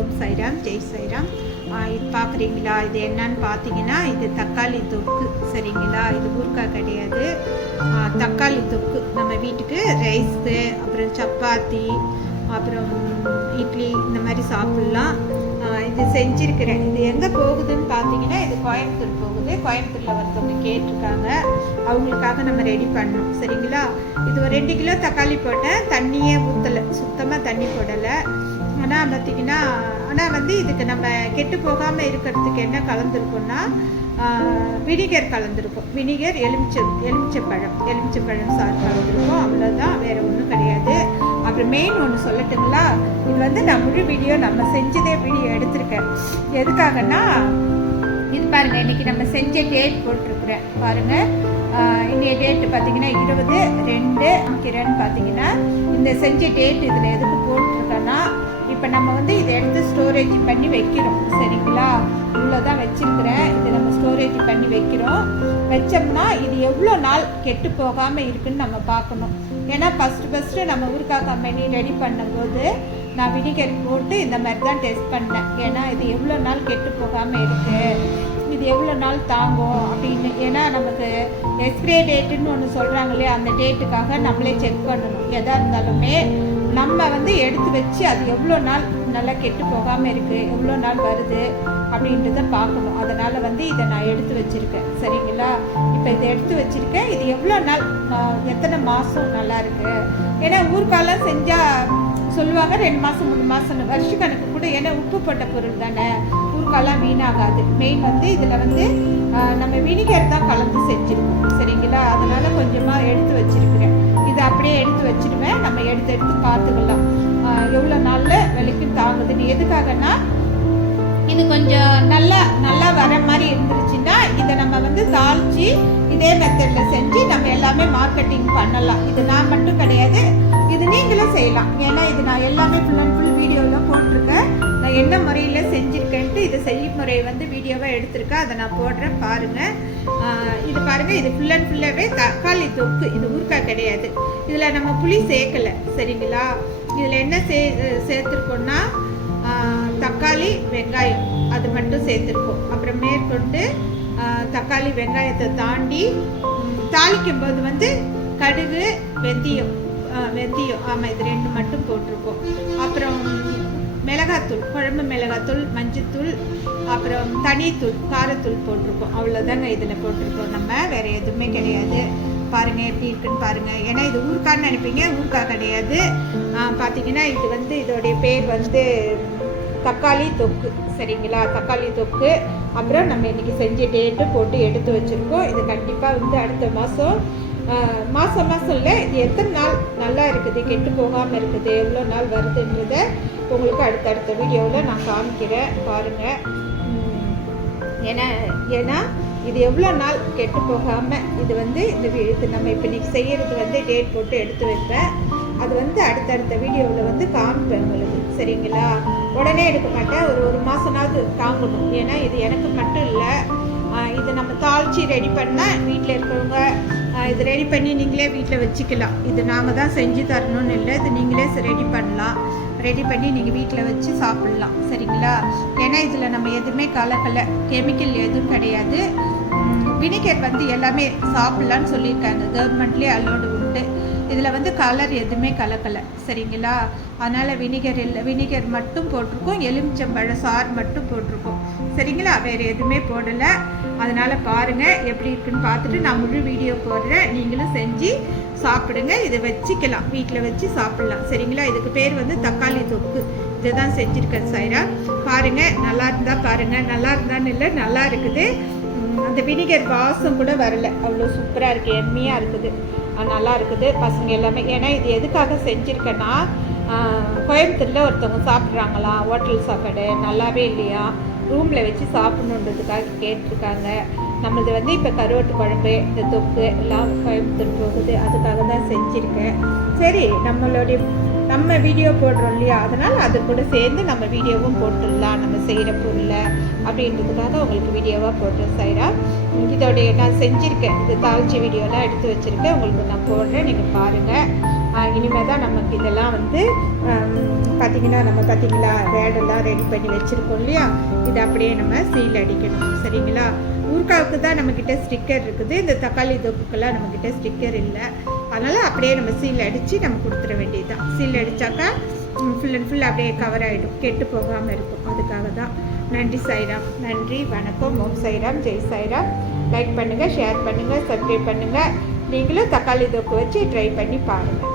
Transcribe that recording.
ஓம் சைராம் ஜெய் சைராம் இது பார்க்குறீங்களா இது என்னன்னு பார்த்தீங்கன்னா இது தக்காளி தொக்கு. சரிங்களா? இது ஊர்க்கா கிடையாது. தக்காளி தொக்கு. நம்ம வீட்டுக்கு ரைஸு அப்புறம் சப்பாத்தி அப்புறம் இட்லி இந்த மாதிரி சாப்பிட்லாம். இது செஞ்சுருக்கிறேன். இது எங்கே போகுதுன்னு பார்த்தீங்கன்னா இது கோயம்புத்தூர் போகுது. கோயம்புத்தூரில் ஒருத்தவங்க கேட்டிருக்காங்க. அவங்களுக்காக நம்ம ரெடி பண்ணணும் சரிங்களா? இது ஒரு ரெண்டு கிலோ தக்காளி போட்டேன். தண்ணியே ஊற்றலை சுத்தமாக தண்ணி போடலை. ஆனால் பார்த்தீங்கன்னா ஆனால் வந்து இதுக்கு நம்ம கெட்டு போகாமல் இருக்கிறதுக்கு என்ன கலந்துருக்கோம்னா வினிகர் கலந்துருக்கும். வினிகர் எலுமிச்சை எலுமிச்சைப்பழம் எலுமிச்சைப்பழம் சாறு கலந்துருக்கும் அவ்வளோதான் வேறு ஒன்றும் கிடையாது. அப்புறம் மெயின் ஒன்று சொல்லட்டுங்களா? இது வந்து நான் முழு வீடியோ நம்ம செஞ்சதே வீடியோ எடுத்திருக்கேன். எதுக்காகன்னா இது பாருங்க இன்னைக்கு நம்ம செஞ்ச டேட் போட்டிருக்குறேன். பாருங்கள் இன்றைய டேட்டு பார்த்தீங்கன்னா இருபது ரெண்டு கிரண் பார்த்தீங்கன்னா இந்த செஞ்ச டேட் இதில் எதுக்கு போட்டிருக்கேன்னா இப்போ நம்ம வந்து இதை எடுத்து ஸ்டோரேஜ் பண்ணி வைக்கிறோம். சரிங்களா? இவ்வளோ தான் வச்சுருக்கிறேன். இதை நம்ம ஸ்டோரேஜ் பண்ணி வைக்கிறோம். வச்சோம்னா இது எவ்வளோ நாள் கெட்டு போகாமல் இருக்குன்னு நம்ம பார்க்கணும். ஏன்னா ஃபஸ்ட்டு ஃபஸ்ட்டு நம்ம ஊருக்கா கம்பெனி ரெடி பண்ணும்போது நான் வினிகர் போட்டு இந்த மாதிரி தான் டெஸ்ட் பண்ணேன். ஏன்னா இது எவ்வளோ நாள் கெட்டு போகாமல் இருக்குது இது எவ்வளோ நாள் தாங்கும் அப்படின்னு. ஏன்னா நமக்கு எக்ஸ்பிரே டேட்டுன்னு ஒன்று சொல்கிறாங்களே அந்த டேட்டுக்காக நம்மளே செக் பண்ணணும். எதாக இருந்தாலுமே நம்ம வந்து எடுத்து வச்சு அது எவ்வளோ நாள் நல்லா கெட்டு போகாமல் இருக்குது எவ்வளோ நாள் வருது அப்படின்றத பார்க்கணும். அதனால் வந்து இதை நான் எடுத்து வச்சுருக்கேன். சரிங்களா? இப்போ இதை எடுத்து வச்சுருக்கேன். இது எவ்வளோ நாள் எத்தனை மாதம் நல்லா இருக்குது ஏன்னா ஊர்காலம் செஞ்சால் சொல்லுவாங்க ரெண்டு மாதம் மூணு மாதம் வருஷ கணக்கு கூட ஏன்னா உப்பு போட்ட பொருள் தானே. ஊர்காலம் வீணாகாது. மெயின் வந்து இதில் வந்து நம்ம வினிகர் தான் கலந்து செஞ்சுருக்கோம். சரிங்களா? நம்ம எடுத்து எடுத்து பார்த்துக்கலாம். எவ்வளோ நாளில் விலைக்கும் தாங்குதுன்னு. எதுக்காகனா இது கொஞ்சம் நல்லா நல்லா வர மாதிரி இருந்துருச்சுன்னா இதை நம்ம வந்து தாளிச்சு இதே மெத்தடில் செஞ்சு நம்ம எல்லாமே மார்க்கெட்டிங் பண்ணலாம். இது நான் மட்டும் கிடையாது இது நீங்களும் செய்யலாம். ஏன்னா இது நான் எல்லாமே ஃபுல் அண்ட் ஃபுல் வீடியோவில் போட்டிருக்கேன். என்ன முறையில் செஞ்சுருக்கேன்ட்டு இது செய்முறையை முறையை வந்து வீடியோவாக எடுத்திருக்கேன். அதை நான் போடுறேன் பாருங்கள் இது பாருங்கள் இது ஃபுல் அண்ட் ஃபுல்லாகவே தக்காளி தொக்கு. இது ஊறுக்காய் கிடையாது. இதில் நம்ம புளி சேர்க்கலை சரிங்களா? இதில் என்ன சே சேர்த்துருக்கோன்னா தக்காளி வெங்காயம். அது மட்டும் சேர்த்துருக்கோம். அப்புறம் மேற்கொண்டு தக்காளி வெங்காயத்தை தாண்டி தாளிக்கும் போது வந்து கடுகு வெந்தயம். வெந்தயம். ஆமாம் இது ரெண்டு மட்டும் போட்டிருக்கோம். அப்புறம் மிளகாத்தூள் குழம்பு மிளகாத்தூள் மஞ்சத்தூள் அப்புறம் தனித்தூள் காரத்தூள் போட்டிருக்கோம். அவ்வளோதாங்க இதில் போட்டிருக்கோம் நம்ம. வேறு எதுவுமே கிடையாது. பாருங்கள் எப்படி இருக்குன்னு பாருங்கள் ஏன்னா இது ஊருக்கான்னு நினைப்பீங்க. ஊர்க்கா கிடையாது. பார்த்தீங்கன்னா இது வந்து இதோடைய பேர் வந்து தக்காளி தொக்கு. சரிங்களா? தக்காளி தொக்கு. அப்புறம் நம்ம இன்றைக்கி செஞ்சு டேட்டு போட்டு எடுத்து வச்சுருக்கோம். இது கண்டிப்பாக வந்து அடுத்த மாதம் மாதம் மாதம் இல்லை இது எத்தனை நாள்? நல்லா இருக்குது. கெட்டு போகாமல் இருக்குது. எவ்வளோ நாள் வருதுன்றதை உங்களுக்கு அடுத்தடுத்த வீடியோவில் நான் காமிக்கிறேன். பாருங்கள் ஏன்னா ஏன்னா இது எவ்வளோ நாள் கெட்டு போகாமல் இது வந்து இந்த இது நம்ம இப்போ இன்னைக்கு செய்கிறது வந்து டேட் போட்டு எடுத்து வைப்பேன். அது வந்து அடுத்தடுத்த வீடியோவில் வந்து காமிப்பேன் உங்களுக்கு. சரிங்களா? உடனே எடுக்க மாட்டேன். ஒரு ஒரு மாதனாவது தாங்கணும். ஏன்னா இது எனக்கு மட்டும் இல்லை. இது நம்ம தாளித்து ரெடி பண்ணால் வீட்டில் இருக்கிறவங்க இது ரெடி பண்ணி நீங்களே வீட்டில் வச்சுக்கலாம். இது நாங்கள் தான் செஞ்சு தரணும்னு இல்லை. இது நீங்களே ரெடி பண்ணலாம். ரெடி பண்ணி நீங்கள் வீட்டில் வச்சு சாப்பிட்லாம். சரிங்களா? ஏன்னா இதில் நம்ம எதுவுமே கலக்கலை. கெமிக்கல் எதுவும் கிடையாது. வினிகர் வந்து எல்லாமே சாப்பிட்லான்னு சொல்லியிருக்காங்க. கவர்மெண்ட்லேயே அலோடு உண்டு. இதில் வந்து கலர் எதுவுமே கலக்கலை. சரிங்களா? அதனால் வினிகர் இல்லை. வினிகர் மட்டும் போட்டிருக்கோம். எலுமிச்சம்பழ சாறு மட்டும் போட்டிருக்கோம். சரிங்களா? வேறு எதுவுமே போடலை. அதனால் பாருங்கள் எப்படி இருக்குன்னு பார்த்துட்டு நான் முழு வீடியோ போடுறேன். நீங்களும் செஞ்சு சாப்பிடுங்க. இதை வச்சுக்கலாம். வீட்டில் வச்சு சாப்பிட்லாம். சரிங்களா? இதுக்கு பேர் வந்து தக்காளி தொக்கு. இதை தான் செஞ்சுருக்கேன் சைரா. பாருங்கள் நல்லா இருந்தால் பாருங்கள் நல்லா இருந்தான்னு இல்லை நல்லா இருக்குது. அந்த வினிகர் வாசம் கூட வரல. அவ்வளோ சூப்பராக இருக்குது எம்மியாக இருக்குது. நல்லா இருக்குது. பசங்க எல்லாமே. ஏன்னா இது எதுக்காக செஞ்சுருக்கேன்னா கோயம்புத்தூரில் ஒருத்தவங்க சாப்பிட்றாங்களா? ஹோட்டல் சாப்பாடு. நல்லாவே இல்லையா? ரூமில் வச்சு சாப்பிட்ணுன்றதுக்காக கேட்டிருக்காங்க. நம்மளது வந்து இப்போ கருவாட்டு குழம்பு இந்த தொக்கு எல்லாம் கோயம்புத்தூர் போகுது. அதுக்காக தான் செஞ்சுருக்கேன். சரி நம்மளுடைய நம்ம வீடியோ போடுறோம் இல்லையா? அதனால் அது கூட சேர்ந்து நம்ம வீடியோவும் போட்டுடலாம். நம்ம செய்கிற பொருளை அப்படின்றதுக்காக உங்களுக்கு வீடியோவாக போட்டோம் சைரா. இதோடைய நான் செஞ்சுருக்கேன். இது தாளிச்ச வீடியோலாம் எடுத்து வச்சுருக்கேன். உங்களுக்கு நான் போடுறேன். நீங்கள் பாருங்கள் இனிமேல் தான் நமக்கு இதெல்லாம் வந்து பார்த்திங்கன்னா நம்ம பார்த்திங்களா ரேடெல்லாம் ரெடி பண்ணி வச்சுருக்கோம் இல்லையா? இது அப்படியே நம்ம சீல் அடிக்கணும். சரிங்களா? ஊர்காவுக்கு தான் நம்மக்கிட்ட ஸ்டிக்கர் இருக்குது. இந்த தக்காளி தொக்குக்கெல்லாம் நம்மக்கிட்ட ஸ்டிக்கர் இல்லை. அதனால் அப்படியே நம்ம சீல் அடித்து நம்ம கொடுத்துட வேண்டியதுதான். சீல் அடித்தாக்கா ஃபுல் அண்ட் ஃபுல் அப்படியே கவர் ஆகிடும் கெட்டு போகாமல் இருக்கும். அதுக்காக தான் நன்றி சைராம் நன்றி வணக்கம். ஓம் சைராம் ஜெய் சைராம் லைக் பண்ணுங்கள் ஷேர் பண்ணுங்கள் சப்ஸ்கிரைப் பண்ணுங்கள் நீங்களும் தக்காளி தொப்பு வச்சு ட்ரை பண்ணி பாருங்கள்